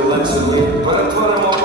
Alexa Lee, but I put him on.